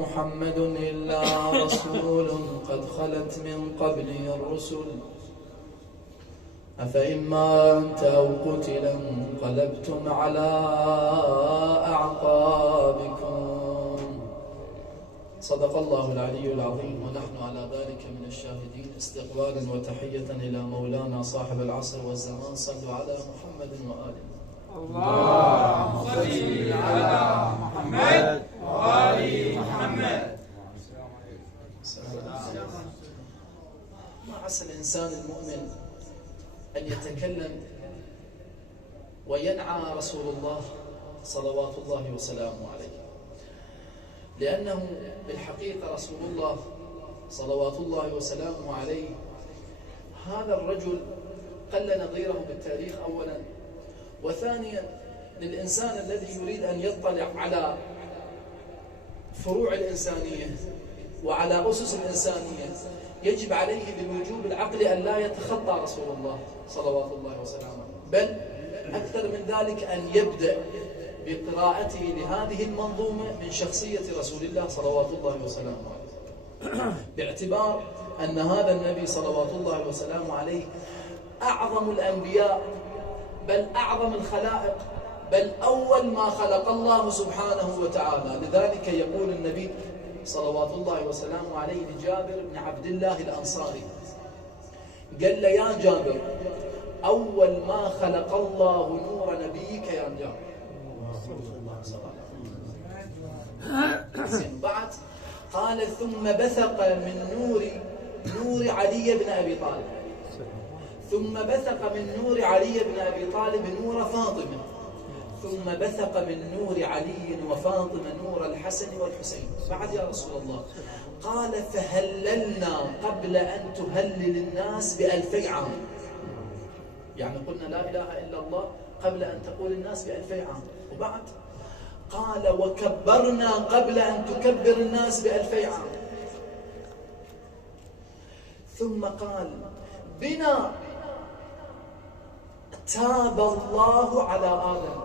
محمد إلا رسول قد خلت من قبله الرسل أفإن مات أو قتل انقلبتم على أعقابكم. صدق الله العلي العظيم، ونحن على ذلك من الشاهدين. استقبالا وتحية إلى مولانا صاحب العصر والزمان. صلوا على محمد وآله. اللهم صل على محمد وآل محمد. ما عسى الإنسان المؤمن أن يتكلم وينعى رسول الله صلوات الله وسلامه عليه، لأنه بالحقيقة رسول الله صلوات الله وسلامه عليه هذا الرجل قل نظيره بالتاريخ أولا، وثانيا للإنسان الذي يريد أن يطلع على فروع الإنسانية وعلى أسس الإنسانية يجب عليه بالوجوب العقلي أن لا يتخطى رسول الله صلوات الله وسلامه، بل أكثر من ذلك أن يبدأ بقراءته لهذه المنظومة من شخصية رسول الله صلوات الله وسلامه عليه، باعتبار أن هذا النبي صلوات الله وسلامه عليه أعظم الأنبياء، بل أعظم الخلائق، بل أول ما خلق الله سبحانه وتعالى. لذلك يقول النبي صلوات الله وسلامه عليه لجابر بن عبد الله الأنصاري، قال له: يا جابر، أول ما خلق الله نور نبيك يا جابر. بعد قال: ثم بثق من نور علي بن أبي طالب، ثم بثق من نور علي بن أبي طالب نور فاطمة، ثم بثق من نور علي وفاطمة نور الحسن والحسين. بعد يا رسول الله، قال: فهللنا قبل أن تهلل الناس ب2000 عام. يعني قلنا لا إله إلا الله قبل أن تقول الناس ب2000 عام. وبعد قال: وكبرنا قبل أن تكبر الناس ب2000 عام. ثم قال: بنا تاب الله على آدم.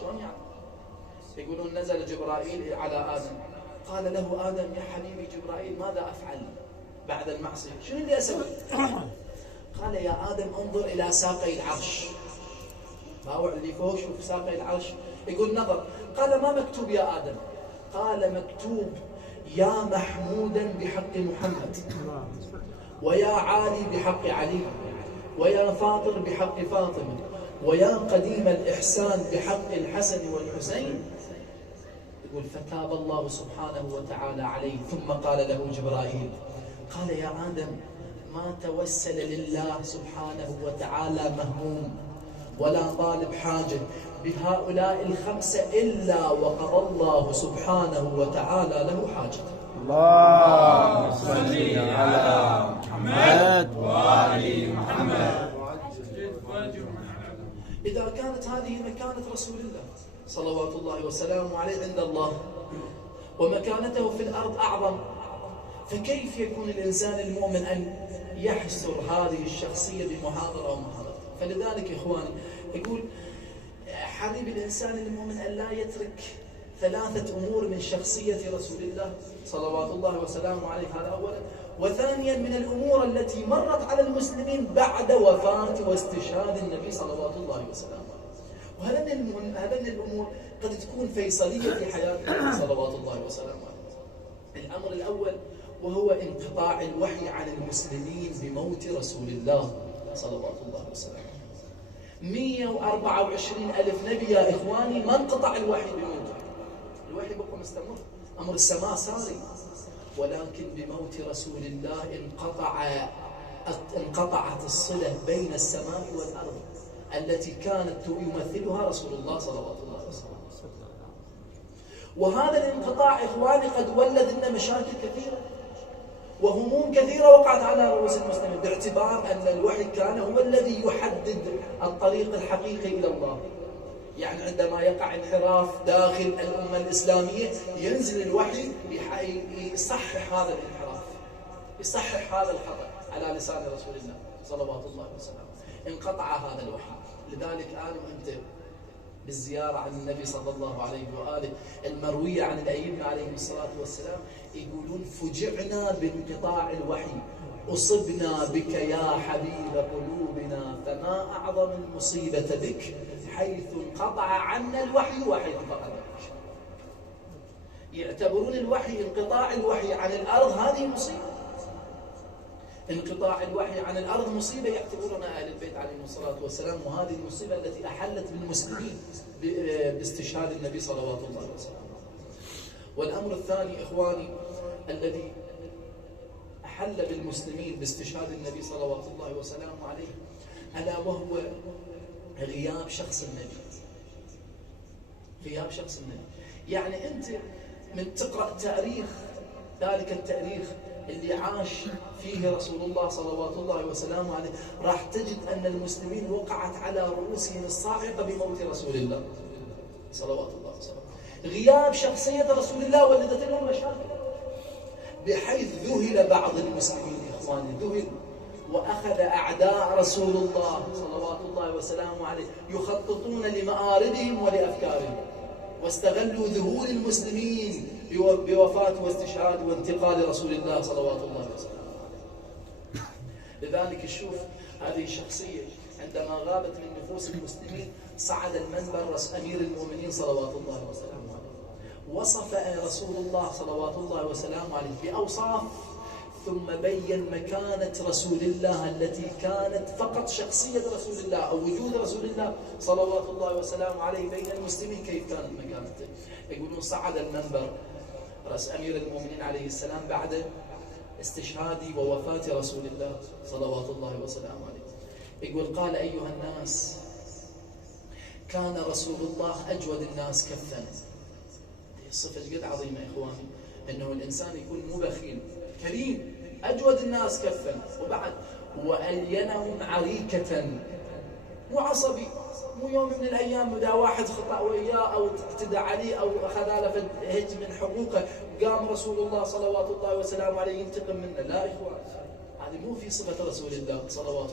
شلون يعني؟ يقولون نزل جبرائيل على آدم، قال له آدم: يا حبيبي جبرائيل، ماذا أفعل بعد المعصية؟ شنو اللي أسوي؟ قال: يا آدم، انظر إلى ساقي العرش. باوع اللي فوق، شوف ساقي العرش. يقول: نظر. قال: ما مكتوب يا آدم؟ قال: مكتوب: يا محمودا بحق محمد، ويا عالي بحق علي، ويا فاطر بحق فاطمة، ويا قديم الإحسان بحق الحسن والحسين. يقول: فتاب الله سبحانه وتعالى عليه. ثم قال له جبرائيل، قال: يا آدم، ما توسل لله سبحانه وتعالى مهموم ولا طالب حاجة بهؤلاء الخمسة إلا وقضى الله سبحانه وتعالى له حاجته. اللهم صل على محمد وآل محمد. إذا كانت هذه مكانة رسول الله صلوات الله وسلامه عليه عند الله، ومكانته في الأرض أعظم، فكيف يكون الإنسان المؤمن أن يحصر هذه الشخصية بمحاضرة أو محاضرة؟ فلذلك إخواني يقول: حري بالإنسان المؤمن أن لا يترك 3 أمور من شخصية رسول الله صلوات الله وسلامه عليه، هذا أولا. وثانيا من الأمور التي مرت على المسلمين بعد وفاة واستشهاد النبي صلوات الله وسلامه عليه. وهذا من الأمور قد تكون فيصلية في حياة النبي صلوات الله وسلامه عليه. الأمر الأول وهو انقطاع الوحي عن المسلمين بموت رسول الله صلوات الله وسلامه عليه. 124 ألف نبي يا إخواني، ما انقطع الوحي بموته، الوحي بقى مستمر، أمر السماء ساري، ولكن بموت رسول الله انقطعت الصلة بين السماء والأرض التي كانت يمثلها رسول الله صلوات الله وسلامه. وهذا الانقطاع إخواني قد ولد لنا مشاكل كثيرة وهموم كثيرة وقعت على رؤوس المسلمين، باعتبار أن الوحي كان هو الذي يحدد الطريق الحقيقي إلى الله. يعني عندما يقع انحراف داخل الأمة الإسلامية ينزل الوحي يصحح هذا الانحراف، يصحح هذا الخطأ على لسان رسول الله صلوات الله وسلامه. انقطع هذا الوحي، لذلك أنا وأنت بالزيارة عن النبي صلى الله عليه وآله المروية عن الأئمة عليهم الصلاة والسلام، يقولون فجعنا بانقطاع الوحي، أصبنا بك يا حبيب قلوبنا، فما أعظم المصيبة بك حيث انقطع عنا الوحي وحيث فقد بك. يعتبرون الوحي، انقطاع الوحي عن الأرض هذه مصيبة، انقطاع الوحي عن الأرض مصيبة يعتبرونها أهل البيت عليهم الصلاة والسلام، وهذه المصيبة التي أحلت بالمسلمين باستشهاد النبي صلوات الله وسلامه. والأمر الثاني إخواني الذي أحل بالمسلمين باستشهاد النبي صلوات الله وسلامه عليه، ألا وهو غياب شخص النبي. غياب شخص النبي، يعني أنت من تقرأ تاريخ ذلك التاريخ اللي عاش فيه رسول الله صلوات الله وسلامه عليه، راح تجد أن المسلمين وقعت على رؤوسهم الصاعقة بموت رسول الله صلوات الله وسلامه. غياب شخصية رسول الله ولدت لهم مشاكل، بحيث ذهل بعض المسلمين إخواني، ذهل، وأخذ أعداء رسول الله صلوات الله وسلامه عليه يخططون لمآربهم ولأفكارهم، واستغلوا ذهول المسلمين بوفاة واستشهاد وانتقال رسول الله صلوات الله وسلامه عليه. لذلك شوف هذه الشخصية عندما غابت من نفوس المسلمين صعد المنبر أمير المؤمنين صلوات الله وسلامه عليه، وصف رسول الله صلوات الله وسلامه عليه بأوصاف، ثم بين مكانة رسول الله التي كانت فقط شخصية رسول الله أو وجود رسول الله صلوات الله وسلامه عليه بين المسلمين كيف كانت مكانته. يقولون صعد المنبر رأس أمير المؤمنين عليه السلام بعد استشهاد ووفاة رسول الله صلوات الله وسلامه عليه، يقول قال أيها الناس، كان رسول الله أجود الناس كفا. هذه الصفة جد عظيمة إخواني، أنه الإنسان يكون مو بخيل، كريم، أجود الناس كفا، وبعد وألينهم عريكة، مو عصبي، مو يوم من الأيام إذا واحد خطأ وإياه أو اعتدى عليه أو أخذ له هج من حقوقه قام رسول الله صلوات الله وسلامه عليه ينتقم منه. لا إخوان، هذه مو في صفة رسول الله صلوات الله